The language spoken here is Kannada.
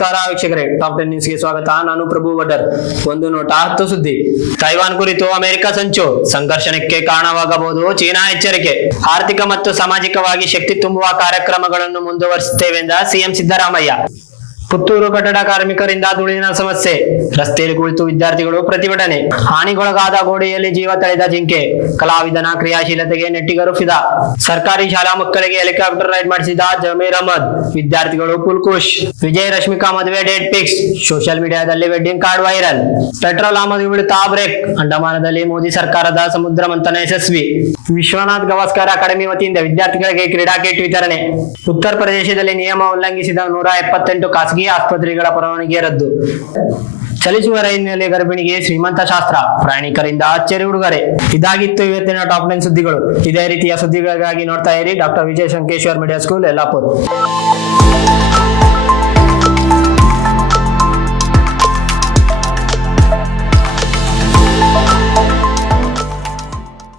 ನಮಸ್ಕಾರ ವೀಕ್ಷಕರೇ, ಟಾಪ್ 10 ನ್ಯೂಸ್ಗೆ ಸ್ವಾಗತ. ನಾನು ಪ್ರಭು ವಡರ್. ಒಂದು ನೋಟ 10 ಸುದ್ದಿ. ತೈವಾನ್ ಕುರಿತು ಅಮೆರಿಕ ಸಂಚು, ಸಂಘರ್ಷಕ್ಕೆ ಕಾರಣವಾಗಬಹುದು ಚೀನಾ ಎಚ್ಚರಿಕೆ. ಆರ್ಥಿಕ ಮತ್ತು ಸಾಮಾಜಿಕವಾಗಿ ಶಕ್ತಿ ತುಂಬುವ ಕಾರ್ಯಕ್ರಮಗಳನ್ನು ಮುಂದುವರಿಸುತ್ತೇವೆಂದ ಸಿಎಂ ಸಿದ್ದರಾಮಯ್ಯ. ಪುತ್ತೂರು ಕಟ್ಟಡ ಕಾರ್ಮಿಕರಿಂದ ಧೂಳಿನ ಸಮಸ್ಯೆ, ರಸ್ತೆಯಲ್ಲಿ ಕುಳಿತು ವಿದ್ಯಾರ್ಥಿಗಳು ಪ್ರತಿಭಟನೆ. ಹಾನಿಗೊಳಗಾದ ಗೋಡೆಯಲ್ಲಿ ಜೀವ ತಳೆದ ಜಿಂಕೆ, ಕಲಾವಿದನ ಕ್ರಿಯಾಶೀಲತೆಗೆ ನೆಟ್ಟಿಗರು ಫಿದಾ. ಸರ್ಕಾರಿ ಶಾಲಾ ಮಕ್ಕಳಿಗೆ ಹೆಲಿಕಾಪ್ಟರ್ ರೈಡ್ ಮಾಡಿಸಿದ ಜಮೀರ್ ಅಹಮದ್, ವಿದ್ಯಾರ್ಥಿಗಳು ಫುಲ್ ಖುಷ್. ವಿಜಯ್ ರಶ್ಮಿಕಾ ಮದುವೆ ಡೇಟ್ ಫಿಕ್ಸ್, ಸೋಷಿಯಲ್ ಮೀಡಿಯಾದಲ್ಲಿ ವೆಡ್ಡಿಂಗ್ ಕಾರ್ಡ್ ವೈರಲ್. ಪೆಟ್ರೋಲ್ ಆಮದು ಬೀಳುತ್ತಾ ಬ್ರೇಕ್, ಅಂಡಮಾನದಲ್ಲಿ ಮೋದಿ ಸರ್ಕಾರದ ಸಮುದ್ರ ಮಂಥನ ಯಶಸ್ವಿ. ವಿಶ್ವನಾಥ್ ಗವಾಸ್ಕರ್ ಅಕಾಡೆಮಿ ವತಿಯಿಂದ ವಿದ್ಯಾರ್ಥಿಗಳಿಗೆ ಕ್ರೀಡಾ ಕಿಟ್ ವಿತರಣೆ. ಉತ್ತರ ಪ್ರದೇಶದಲ್ಲಿ ನಿಯಮ ಉಲ್ಲಂಘಿಸಿದ 178 ಖಾಸಗಿ ಆಸ್ಪತ್ರೆಗಳ ಪರವಾನಗಿ ರದ್ದು. ಚಲಿಸುವ ರೈಲಿನಲ್ಲಿ ಗರ್ಭಿಣಿಗೆ ಶ್ರೀಮಂತ ಶಾಸ್ತ್ರ, ಪ್ರಯಾಣಿಕರಿಂದ ಅಚ್ಚರಿ ಉಡುಗೊರೆ. ಇದಾಗಿತ್ತು ಇವತ್ತಿನ ಟಾಪ್ 9 ಸುದ್ದಿಗಳು. ಇದೇ ರೀತಿಯ ಸುದ್ದಿಗಳಿಗಾಗಿ ನೋಡ್ತಾ ಇರಿ ಡಾಕ್ಟರ್ ವಿಜಯ ಸಂಕೇಶ್ವರ್ ಮೀಡಿಯಾ ಸ್ಕೂಲ್, ಯಲ್ಲಾಪುರ್.